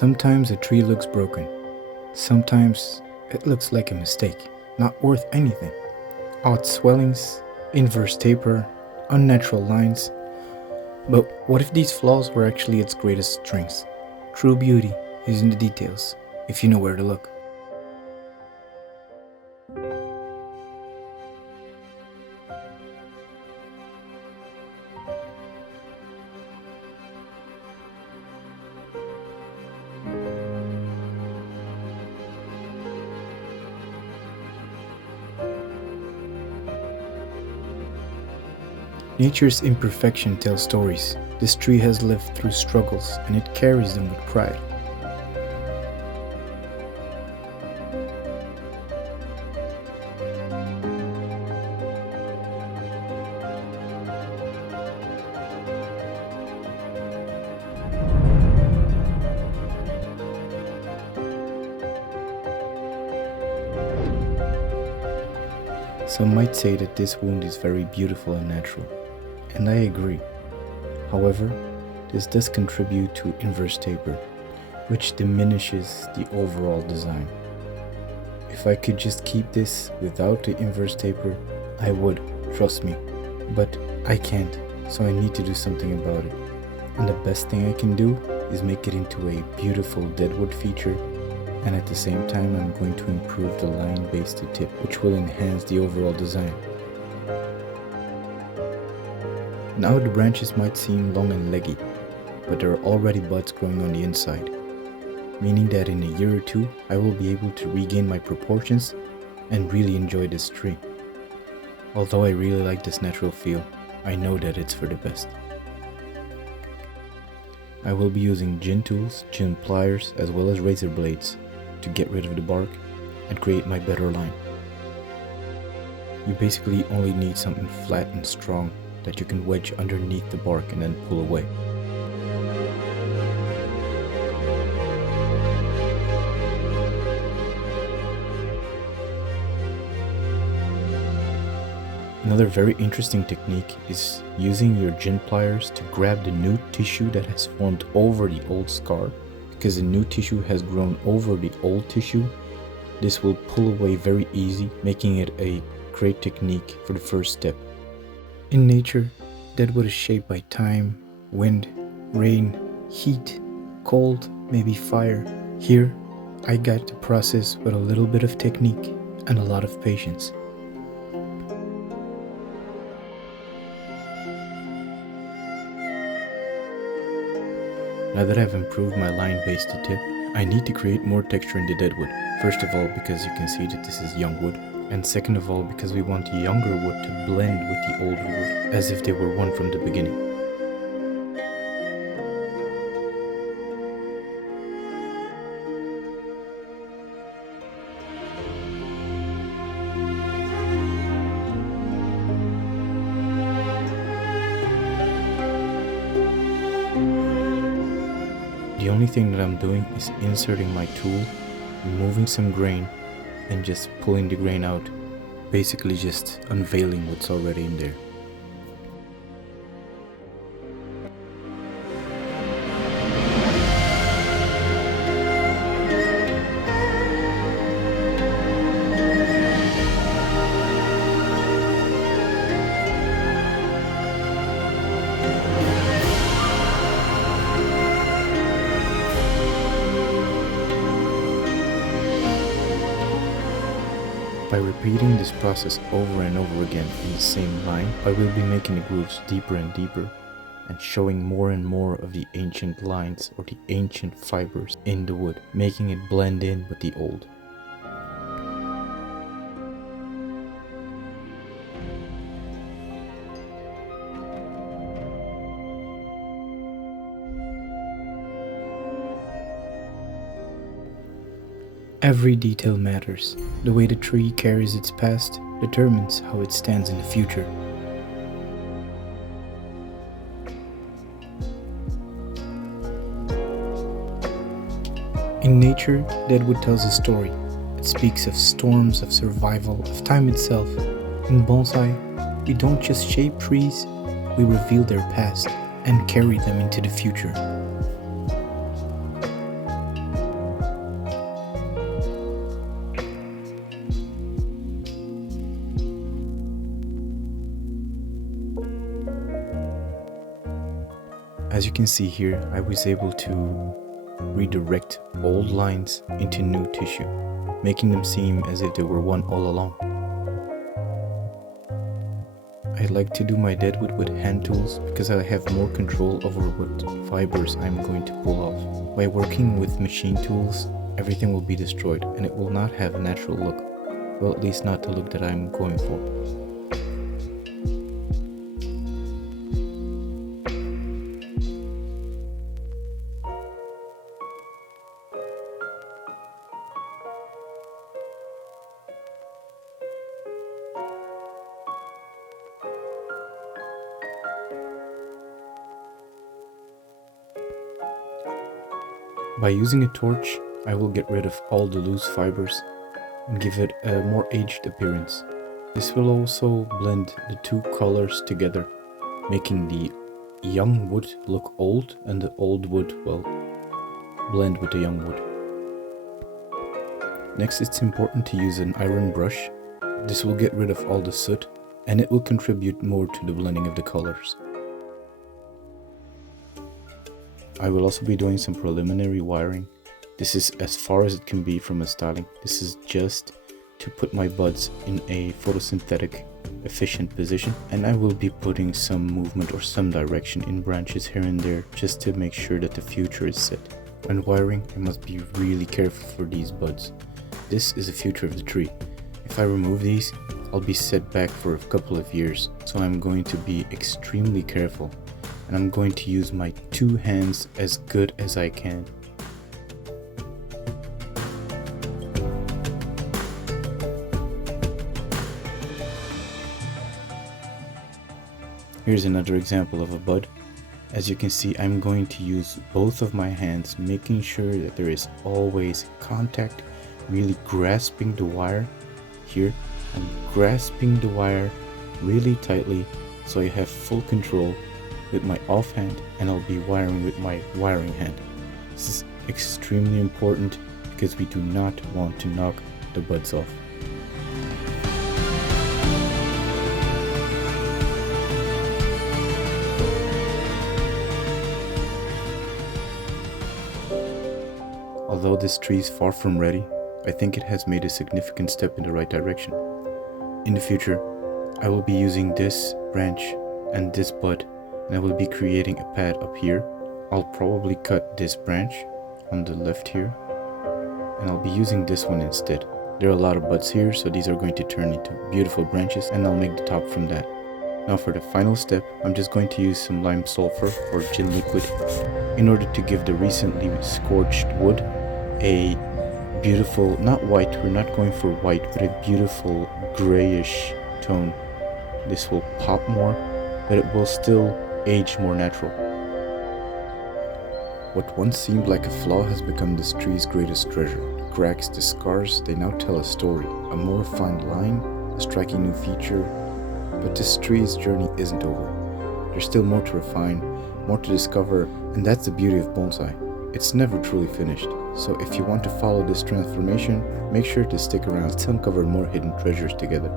Sometimes a tree looks broken. Sometimes it looks like a mistake, not worth anything. Odd swellings, inverse taper, unnatural lines. But what if these flaws were actually its greatest strengths? True beauty is in the details, if you know where to look. Nature's imperfection tells stories. This tree has lived through struggles and it carries them with pride. Some might say that this wound is very beautiful and natural, and I agree. However, this does contribute to inverse taper, which diminishes the overall design. If I could just keep this without the inverse taper, I would, trust me. But I can't, so I need to do something about it. And the best thing I can do is make it into a beautiful Deadwood feature, and at the same time I'm going to improve the line base to tip, which will enhance the overall design. Now the branches might seem long and leggy, but there are already buds growing on the inside, meaning that in a year or two I will be able to regain my proportions and really enjoy this tree. Although I really like this natural feel, I know that it's for the best. I will be using gin tools, gin pliers, as well as razor blades to get rid of the bark and create my better line. You basically only need something flat and strong that you can wedge underneath the bark and then pull away. Another very interesting technique is using your gin pliers to grab the new tissue that has formed over the old scar. Because the new tissue has grown over the old tissue, this will pull away very easy, making it a great technique for the first step. In nature, Deadwood is shaped by time, wind, rain, heat, cold, maybe fire. Here, I guide the process with a little bit of technique and a lot of patience. Now that I've improved my line base to tip, I need to create more texture in the Deadwood. First of all, because you can see that this is young wood, and second of all, because we want the younger wood to blend with the older wood, as if they were one from the beginning. The only thing that I'm doing is inserting my tool, removing some grain, and just pulling the grain out, basically just unveiling what's already in there. By repeating this process over and over again in the same line, I will be making the grooves deeper and deeper and showing more and more of the ancient lines or the ancient fibers in the wood, making it blend in with the old. Every detail matters. The way the tree carries its past determines how it stands in the future. In nature, Deadwood tells a story. It speaks of storms, of survival, of time itself. In Bonsai, we don't just shape trees, we reveal their past and carry them into the future. As you can see here, I was able to redirect old lines into new tissue, making them seem as if they were one all along. I like to do my Deadwood with hand tools because I have more control over what fibers I'm going to pull off. By working with machine tools, everything will be destroyed and it will not have a natural look. Well, at least not the look that I'm going for. By using a torch, I will get rid of all the loose fibers and give it a more aged appearance. This will also blend the two colors together, making the young wood look old and the old wood, well, blend with the young wood. Next, it's important to use an iron brush. This will get rid of all the soot and it will contribute more to the blending of the colors. I will also be doing some preliminary wiring. This is as far as it can be from a styling. This is just to put my buds in a photosynthetic efficient position, and I will be putting some movement or some direction in branches here and there just to make sure that the future is set. When wiring, I must be really careful for these buds. This is the future of the tree. If I remove these, I'll be set back for a couple of years, so I'm going to be extremely careful. And I'm going to use my two hands as good as I can. Here's another example of a bud. As you can see, I'm going to use both of my hands, making sure that there is always contact, really grasping the wire. Here, I'm grasping the wire really tightly so I have full control with my off hand, and I'll be wiring with my wiring hand. This is extremely important because we do not want to knock the buds off. Although this tree is far from ready, I think it has made a significant step in the right direction. In the future, I will be using this branch and this bud, and I will be creating a pad up here. I'll probably cut this branch on the left here, and I'll be using this one instead. There are a lot of buds here, so these are going to turn into beautiful branches, and I'll make the top from that. Now for the final step, I'm just going to use some lime sulfur or gin liquid in order to give the recently scorched wood a beautiful, not white, we're not going for white, but a beautiful grayish tone. This will pop more, but it will still age more natural. What once seemed like a flaw has become this tree's greatest treasure. The cracks, the scars, they now tell a story, a more refined line, a striking new feature. But this tree's journey isn't over. There's still more to refine, more to discover, and that's the beauty of bonsai. It's never truly finished. So if you want to follow this transformation, make sure to stick around to uncover more hidden treasures together.